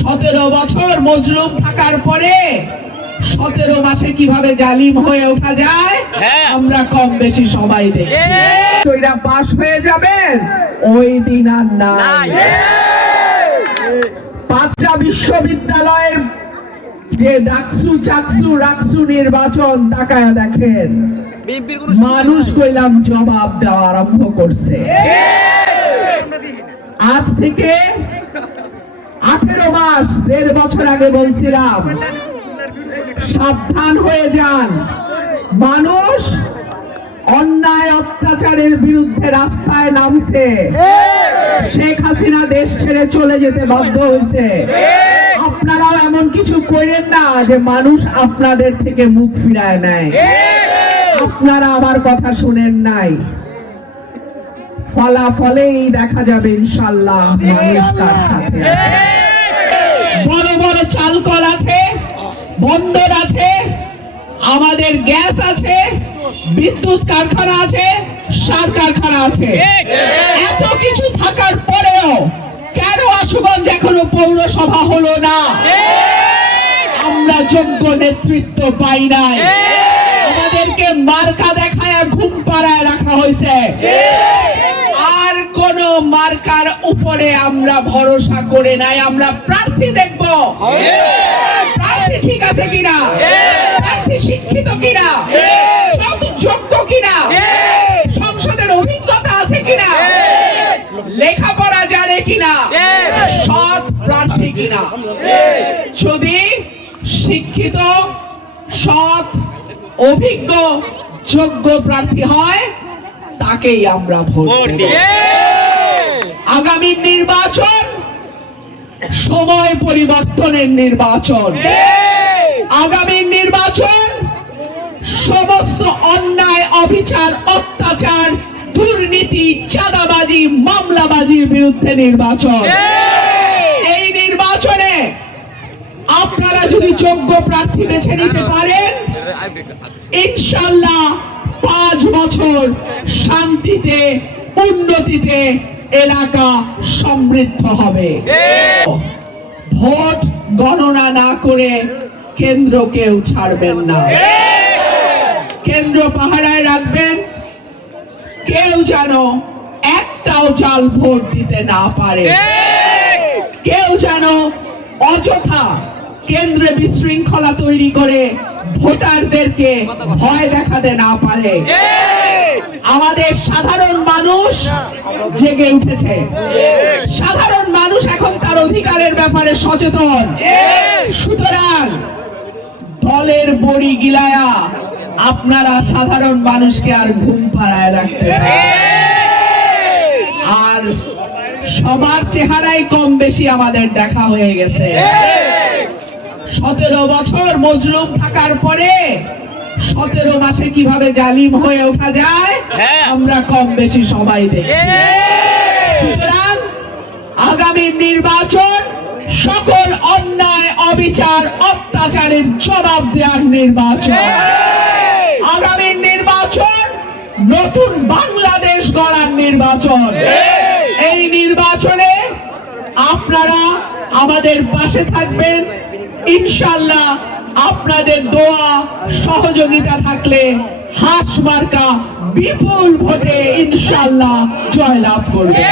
17 বছর মজলুম থাকার পরে 17 মাসে কিভাবে জালিম হয়ে ওঠা যায় আমরা কম বেশি সবাই দেখি। ওইটা পাশ হয়ে যাবেন ওই দিন আর নাই। 5টা বিশ্ববিদ্যালয়ের যে ডাকসু চাকসু রাকসু নির্বাচন তাকায়া দেখেন, মানুষ কইলাম জবাব দেওয়া আরম্ভ করছে। আজ থেকে 18 মাস 1.5 বছর আগে বলছিলাম সাবধান হয়ে যান, মানুষ অন্যায় অত্যাচারের বিরুদ্ধে রাস্তায় নামছে। শেখ হাসিনা দেশ ছেড়ে চলে যেতে বাধ্য হয়েছে। আপনারাও এমন কিছু করেন না যে মানুষ আপনাদের থেকে মুখ ফিরায় নেয়। আপনারা আমার কথা শুনেন নাই, ফলাফলেই দেখা যাবে ইনশাআল্লাহ মানুষ কার সাথে। বড় বড় চালকল আছে, বন্দর আছে, আমাদের গ্যাস আছে, বিদ্যুৎ কারখানা আছে, সার কারখানা আছে। এত কিছু থাকার পরেও কেন আশুগঞ্জ এখনো পৌরসভা হলো না? আমরা যোগ্য নেতৃত্ব পাই নাই। আমাদেরকে মার্কা দেখায় ঘুম পাড়ায় রাখা হয়েছে। আর কোন মার্কার উপরে আমরা ভরসা করে নাই। আমরা প্রার্থী দেখব, প্রার্থী ঠিক আছে কিনা, প্রার্থী শিক্ষিত কিনা, যোগ্য কিনা, সংসদের অভিজ্ঞতা আছে কিনা, লেখাপড়া জানে কিনা, সৎ প্রার্থী কিনা। যদি শিক্ষিত, সৎ, অভিজ্ঞ, যোগ্য প্রার্থী হয় তাকেই আমরা ভোট দেব। আগামী নির্বাচন সময় পরিবর্তনের নির্বাচন। আগামী নির্বাচন সমস্ত অন্যায়, অবিচার, অত্যাচার, দুর্নীতি, চাঁদাবাজি, মামলাবাজির বিরুদ্ধে নির্বাচন। এই নির্বাচনে আপনারা যদি যোগ্য প্রার্থী বেছে নিতে পারেন, ইনশাআল্লাহ 5 বছর শান্তিতে, উন্নতিতে এলাকা সমৃদ্ধ হবে। ভোট গণনা না করে কেন্দ্র কেউ ছাড়বেন না। কেন্দ্র পাহারায় রাখবেন, কেউ যেন একটাও জাল ভোট দিতে না পারে, কেউ যেন অযথা কেন্দ্রে বিশৃঙ্খলা তৈরি করে ভোটারদেরকে ভয় দেখাতে না পারে। আমাদের সাধারণ মানুষ জেগে উঠেছে। সাধারণ মানুষ এখন তার অধিকারের ব্যাপারে সচেতন। সুতরাং দলের বড়ি গিলায়া আপনারা সাধারণ মানুষকে আর ঘুম পাড়ায় রাখতে আর সবার চেহারাই কম বেশি আমাদের দেখা হয়ে গেছে। 17 বছর মজলুম থাকার পরে 17 মাসে কিভাবে জালিম হয়ে ওঠা যায় আমরা কম বেশি সবাই দেখি। সুতরাং আগামী নির্বাচন সকল অন্যায়, অবিচার, অত্যাচারের জবাব দেওয়ার নির্বাচন। আগামী নির্বাচন নতুন বাংলাদেশ গড়ার নির্বাচন। এই নির্বাচনে আপনারা আমাদের পাশে থাকবেন ইনশাআল্লাহ। আপনাদের দোয়া সহযোগিতা থাকলে হাঁস মার্কা বিপুল ভোটে ইনশাআল্লাহ জয়লাভ করবে।